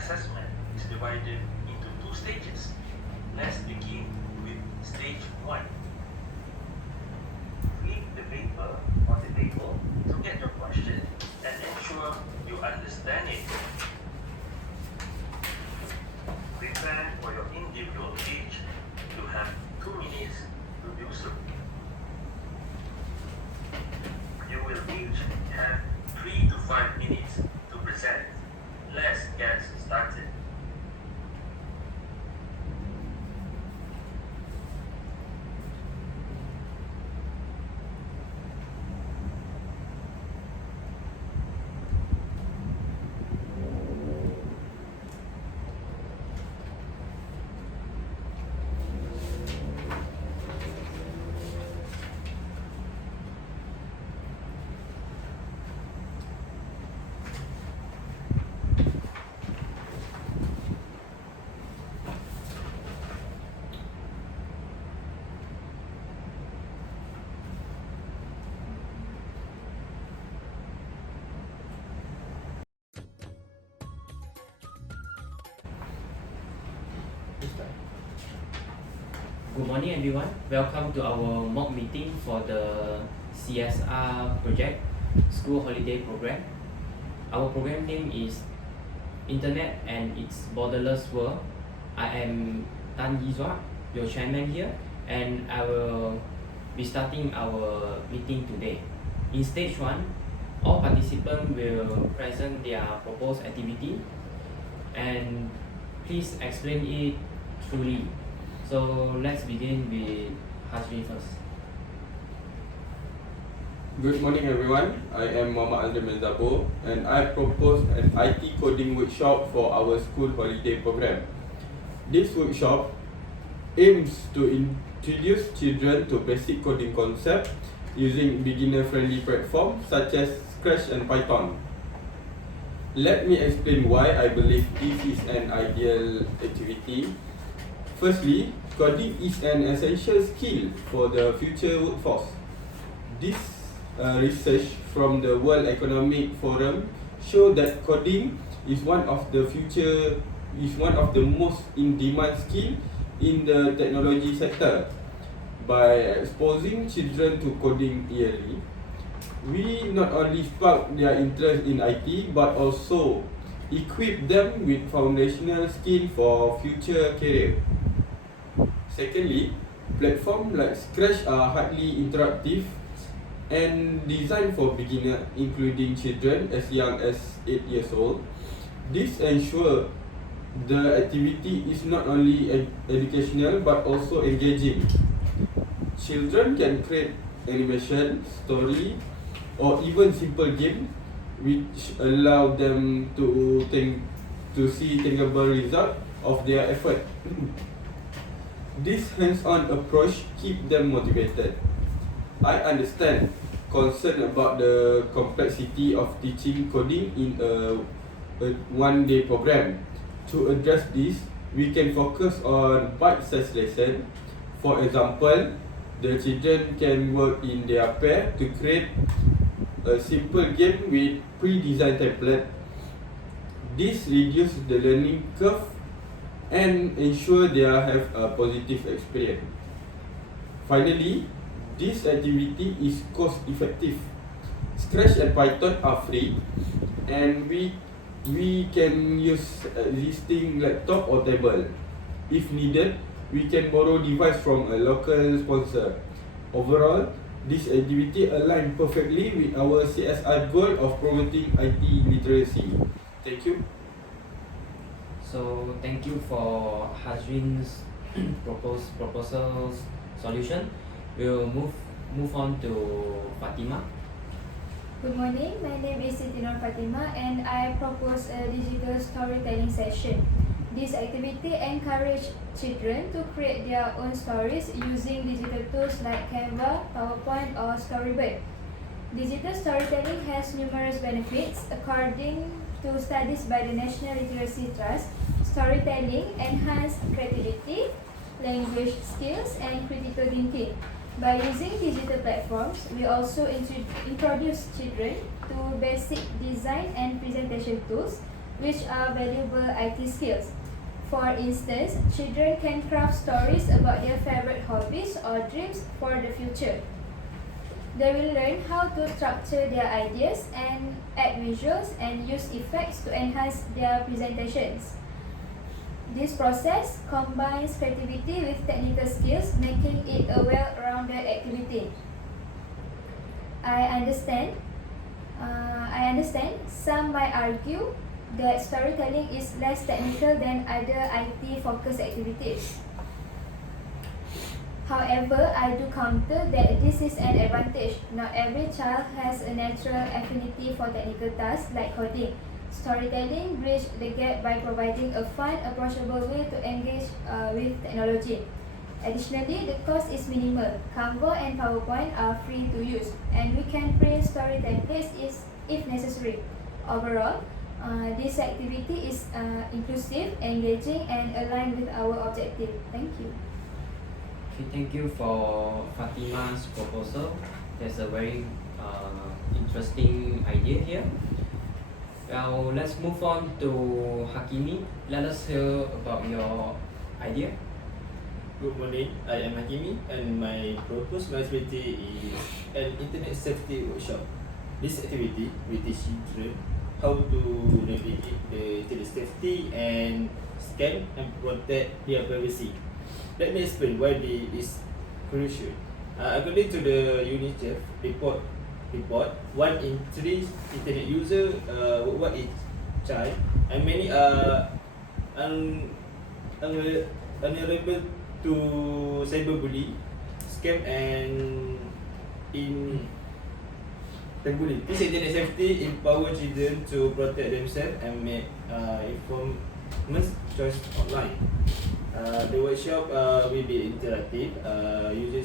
assessment is divided into two stages. Let's begin with stage 1. Flip the paper on the table to get your question and ensure you understand it. Prepare for your individual page. You have 2 minutes to do so. You will each have 3 to 5 minutes to present. Let's get started. Good morning everyone. Welcome to our mock meeting for the CSR project, School Holiday Program. Our program name is Internet and its Borderless World. I am Tan Yizwa, your chairman here, and I will be starting our meeting today. In stage 1, all participants will present their proposed activity and please explain it truly. So let's begin with Hazrin first. Good morning everyone, I am Muhammad Azri Menzabo and I propose an IT coding workshop for our school holiday program. This workshop aims to introduce children to basic coding concepts using beginner-friendly platforms such as Scratch and Python. Let me explain why I believe this is an ideal activity. Firstly, coding is an essential skill for the future workforce. This research from the World Economic Forum show that coding is one of the most in-demand skill in the technology sector. By exposing children to coding early, we not only spark their interest in IT but also equip them with foundational skill for future career. Secondly, platforms like Scratch are highly interactive and designed for beginners, including children as young as 8 years old. This ensures the activity is not only educational but also engaging. Children can create animation, story, or even simple game, which allow them to see tangible result of their effort. This hands-on approach keeps them motivated. I understand concern about the complexity of teaching coding in a one-day program. To address this, we can focus on bite-sized lessons. For example, the children can work in their pair to create a simple game with pre-designed template. This reduces the learning curve and ensure they have a positive experience. Finally, this activity is cost effective. Scratch and Python are free and we can use existing laptop or tablet. If needed, we can borrow device from a local sponsor. Overall, this activity aligns perfectly with our CSR goal of promoting IT literacy. Thank you. So thank you for Hazrin's proposal solution. We'll move on to Fatima. Good morning, my name is Siti Nur Fatima and I propose a digital storytelling session. This activity encourages children to create their own stories using digital tools like Canva, PowerPoint or Storyboard. Digital storytelling has numerous benefits. According to studies by the National Literacy Trust, storytelling enhances creativity, language skills, and critical thinking. By using digital platforms, we also introduce children to basic design and presentation tools which are valuable IT skills. For instance, children can craft stories about their favorite hobbies or dreams for the future. They will learn how to structure their ideas and add visuals and use effects to enhance their presentations. This process combines creativity with technical skills, making it a well-rounded activity. I understand. Some might argue that storytelling is less technical than other IT-focused activities. However, I do counter that this is an advantage. Not every child has a natural affinity for technical tasks like coding. Storytelling bridges the gap by providing a fun, approachable way to engage with technology. Additionally, the cost is minimal. Canva and PowerPoint are free to use, and we can print story templates if necessary. Overall, this activity is inclusive, engaging, and aligned with our objective. Thank you. Okay, thank you for Fatima's proposal. There's a very interesting idea here. Now let's move on to Hakimi. Let us hear about your idea. Good morning, I am Hakimi and my proposed activity is an internet safety workshop. This activity will teach children how to navigate the internet safety and scan and protect their privacy. Let me explain why this is crucial. According to the UNICEF report, 1 in 3 internet users worldwide is child, and many are vulnerable to cyberbullying, scam, and bullying. This internet safety empower children to protect themselves and make informed choice online. The workshop will be interactive, using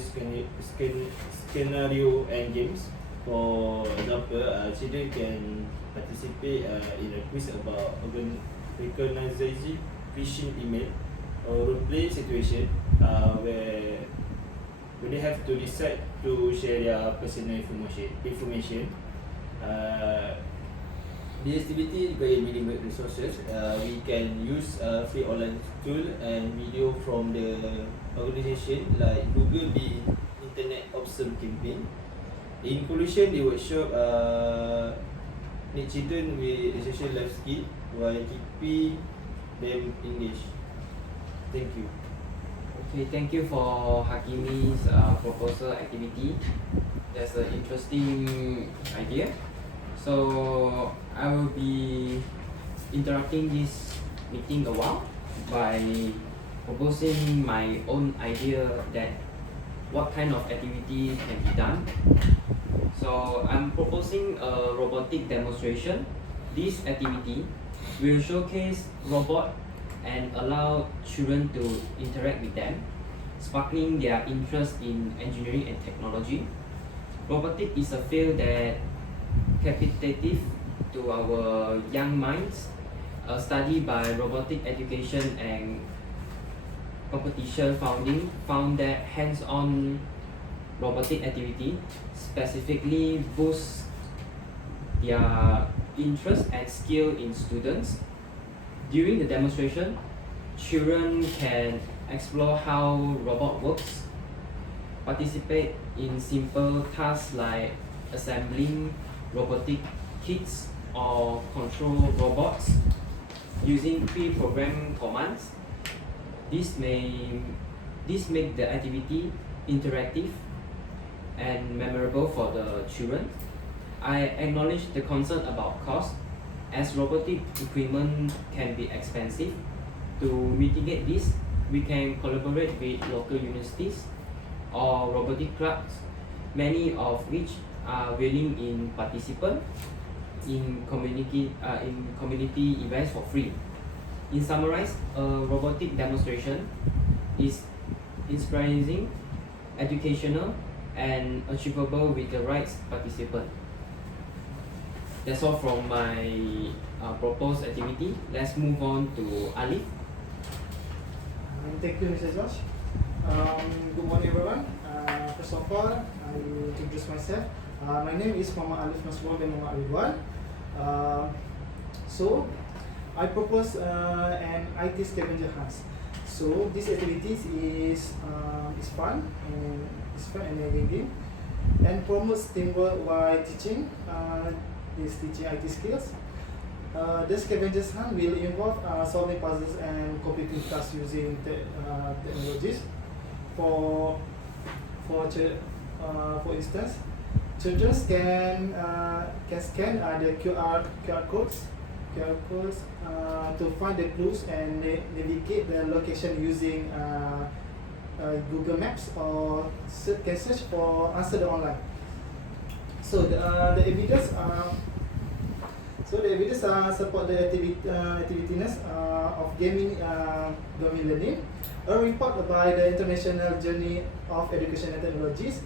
scenario and games. For example, children can participate in a quiz about recognizing phishing email or role-play situation where they have to decide to share their personal information. The activity requires minimal resources. We can use free online tool and video from the organization like Google the Internet Awesome Campaign. In conclusion, the workshop need children with essential life skill while keeping them engaged. Thank you. Okay, thank you for Hakimi's proposal activity. That's an interesting idea. So I will be interrupting this meeting a while by proposing my own idea that what kind of activity can be done. So I'm proposing a robotic demonstration. This activity will showcase robot and allow children to interact with them, sparkling their interest in engineering and technology. Robotics is a field that captivative to our young minds. A study by Robotic Education and Competition found that hands-on robotic activity specifically boosts their interest and skill in students. During the demonstration, children can explore how robot works, participate in simple tasks like assembling robotic kits or control robots using pre-programmed commands. This make the activity interactive and memorable for the children. I acknowledge the concern about cost, as robotic equipment can be expensive. To mitigate this, we can collaborate with local universities or robotic clubs, many of which are willing in participate in community events for free. In summarize, a robotic demonstration is inspiring, educational, and achievable with the right participant. That's all from my proposed activity. Let's move on to Alif. Thank you, Mr. Josh. Good morning, everyone. First of all, I will introduce myself. My name is Muhammad Alif Masbul bin Muhammad Ridwan. So, I propose an IT scavenger hunt. So this activities is fun and engaging, and promotes teamwork while teaching teaching IT skills. The scavengers hunt will involve solving puzzles and completing tasks using technologies. For instance, children can scan the QR codes to find the clues and navigate the location using Google Maps, or can search for answer online. So the evidence support the activities of gaming learning. A report by the International Journey of Educational Technologies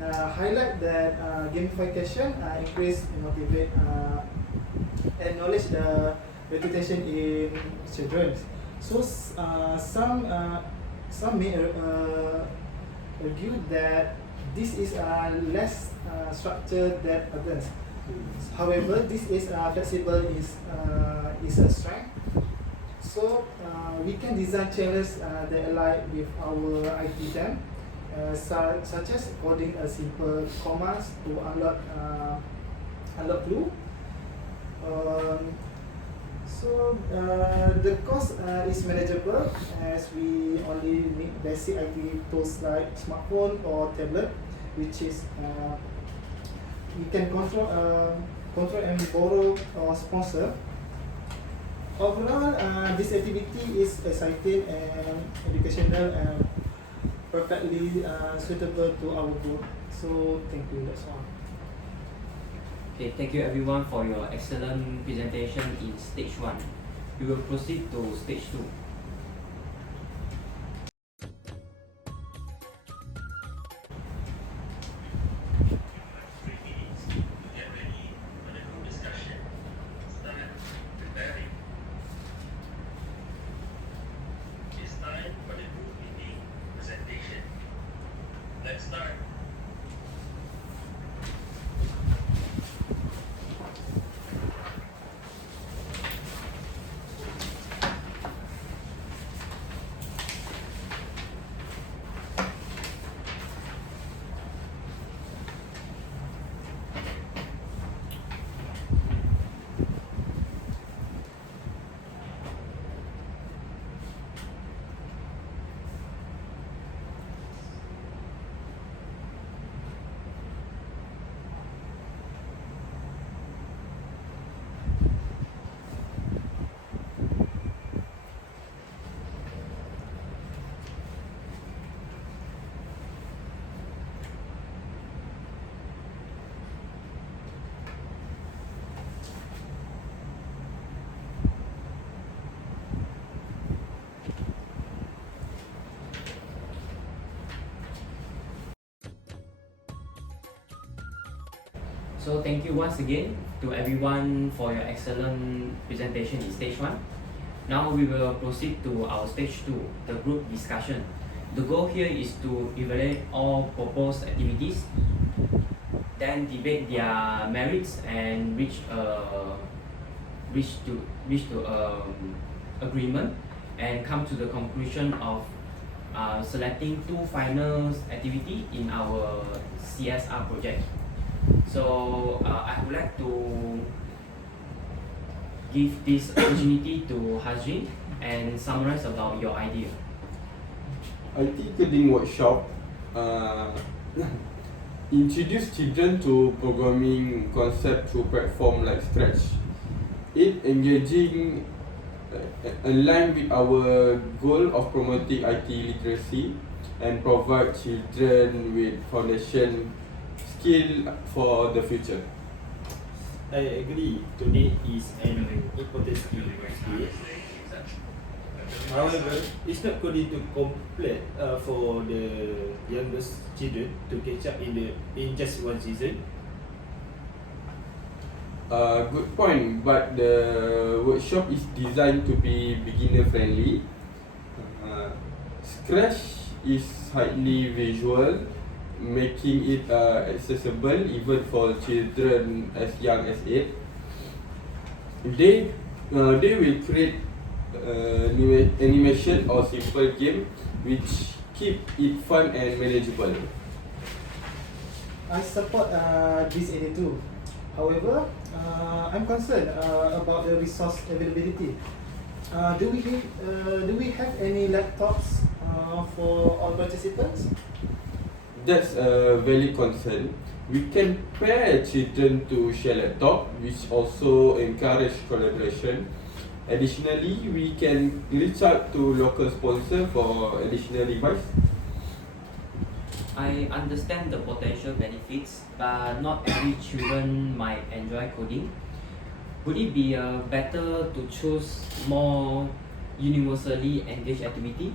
highlight that gamification increase motivate and knowledge the reputation in children. So some may argue that this is less structured than others. However, this is flexible is a strength. So we can design challenges that align with our IT team, such as coding a simple commands to unlock clue. So the cost is manageable, as we only need basic IT tools like smartphone or tablet, which is we can control and borrow or sponsor. Overall, this activity is exciting and educational and perfectly suitable to our group. So thank you. That's all. Okay, thank you everyone for your excellent presentation in stage 1. We will proceed to stage 2. Let's start. So thank you once again to everyone for your excellent presentation in stage 1. Now we will proceed to our stage 2, the group discussion. The goal here is to evaluate all proposed activities, then debate their merits and reach to agreement, and come to the conclusion of selecting 2 finals activity in our CSR project. So I would like to give this opportunity to Hazrin and summarize about your idea. IT coding workshop introduce children to programming concept through platform like Scratch. It engaging align with our goal of promoting IT literacy and provide children with foundation skill for the future. I agree. Today is an important skill. However, it's not going to complete for the youngest children to catch up in just one season. Good point, but the workshop is designed to be beginner friendly. Scratch is highly visual, making it accessible even for children as young as 8. They will create animation or simple game which keep it fun and manageable. I support this idea too. However, I'm concerned about the resource availability. Do we have any laptops for all participants? That's a valid concern. We can pair children to share laptop, which also encourage collaboration. Additionally, we can reach out to local sponsor for additional device. I understand the potential benefits, but not every children might enjoy coding. Would it be better to choose more universally engaged activity?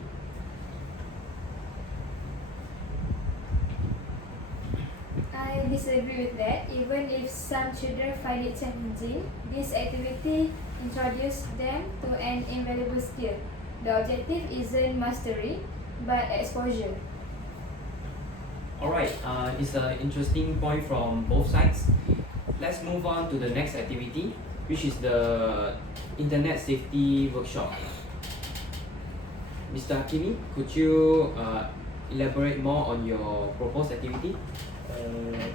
I disagree with that. Even if some children find it challenging, this activity introduces them to an invaluable skill. The objective isn't mastery, but exposure. Alright, it's an interesting point from both sides. Let's move on to the next activity, which is the Internet Safety Workshop. Mr. Hakimi, could you elaborate more on your proposed activity?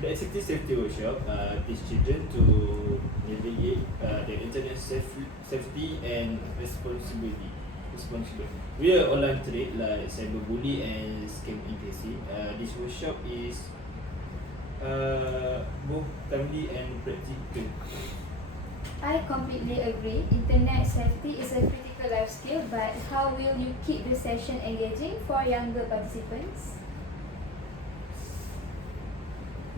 The ICT safety workshop teach children to navigate the internet safety and responsibility. We are online threat like cyberbully and scam increasing. This workshop is both timely and practical. I completely agree. Internet safety is a critical life skill, but how will you keep the session engaging for younger participants?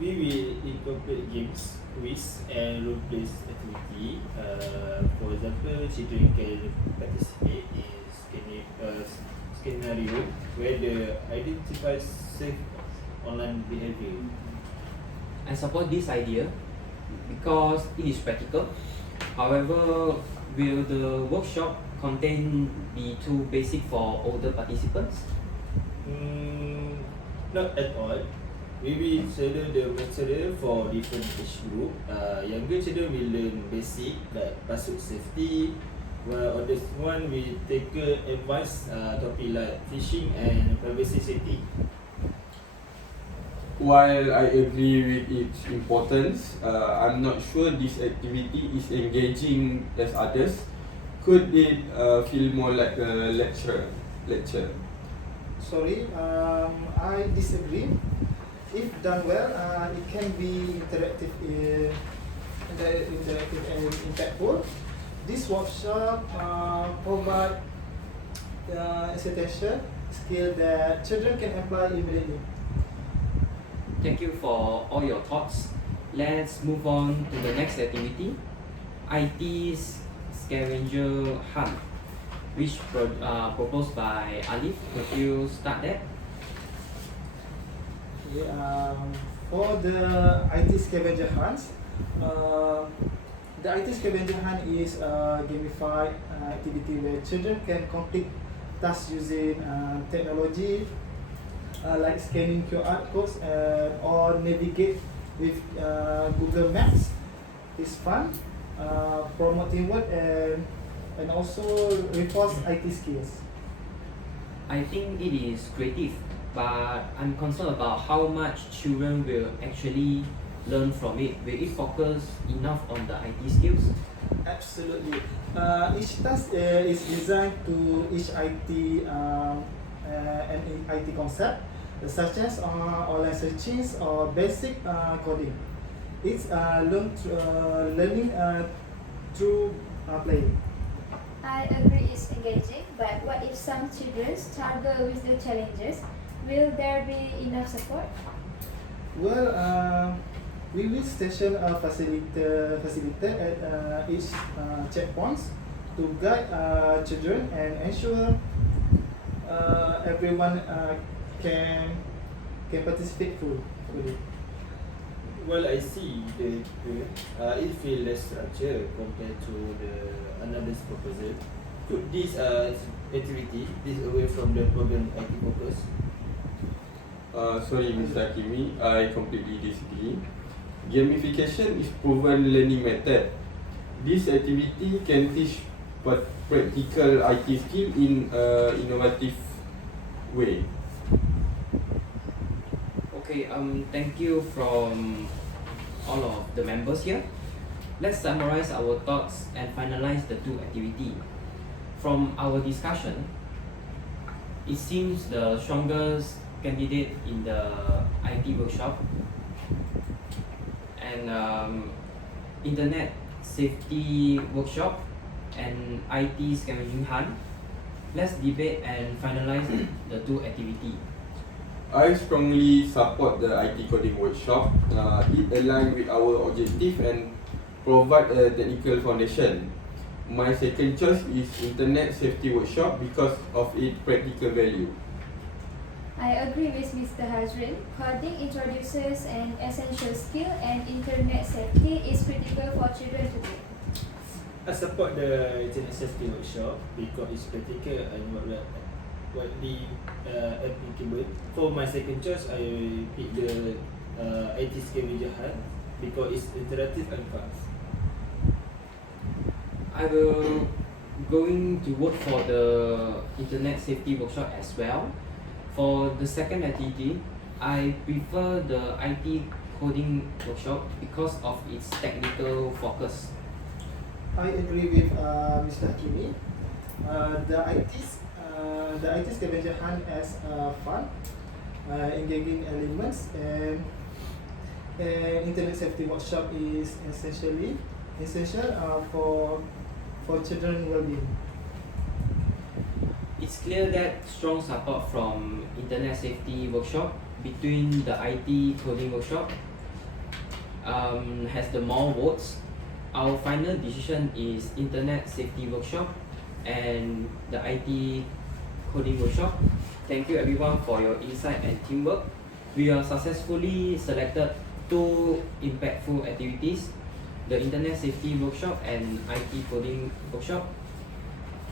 We will incorporate games, quiz, and role-play activity. For example, children can participate in scenario where they identify safe online behavior. I support this idea because it is practical. However, will the workshop content be too basic for older participants? Not at all. We will tailor the material for different age group. Younger children will learn basic like password safety, while others one will take advanced topic like phishing and privacy setting. While I agree with its importance, I'm not sure this activity is engaging as others. Could it feel more like a lecture? Sorry, I disagree. If done well, it can be interactive and impactful. This workshop provide excitation skill that children can apply immediately. Thank you for all your thoughts. Let's move on to the next activity, IT's scavenger hunt, which proposed by Alif. Could you start that? Okay, for the IT scavenger hunt, the IT scavenger hunt is a gamified activity where children can complete tasks using technology like scanning QR codes or navigate with Google Maps. It's fun, promoting work and also reinforce IT skills. I think it is creative, but I'm concerned about how much children will actually learn from it. Will it focus enough on the IT skills? Absolutely. Each task is designed to each IT and IT concept, such as online searchings or basic coding. It's learning through playing. I agree it's engaging, but what if some children struggle with the challenges? Will there be enough support? Well, we will station a facilitator at each checkpoints to guide children and ensure everyone can participate fully. Well, I see it feels less structured compared to the another's proposal. Could this activity is away from the program IT focus? Sorry, Mr. Hakimi, I completely disagree. Gamification is proven learning method. This activity can teach practical IT skill in an innovative way. Okay, thank you from all of the members here. Let's summarize our thoughts and finalize the two activities. From our discussion, it seems the strongest candidate in the IT workshop and internet safety workshop and IT scavenging hunt. Let's debate and finalize the two activities. I strongly support the IT coding workshop. It aligns with our objective and provide a technical foundation. My second choice is internet safety workshop because of its practical value. I agree with Mr. Hazrin. Coding introduces an essential skill and internet safety is critical for children today. I support the internet safety workshop because it's practical and widely applicable. For my second choice, I pick the IT scavenger hunt because it's interactive and fast. I will going to vote for the internet safety workshop as well. For the second activity, I prefer the IT coding workshop because of its technical focus. I agree with Mr. Hakimi. The IT scavenger hunt has fun, engaging elements, and internet safety workshop is essential for children well-being. It's clear that strong support from internet safety workshop between the IT coding workshop has the more votes. Our final decision is internet safety workshop and the IT coding workshop. Thank you everyone for your insight and teamwork. We have successfully selected two impactful activities, the internet safety workshop and IT coding workshop.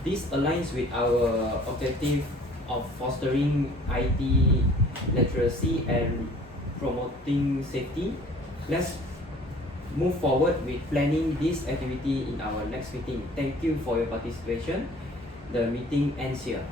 This aligns with our objective of fostering IT literacy and promoting safety. Let's move forward with planning this activity in our next meeting. Thank you for your participation. The meeting ends here.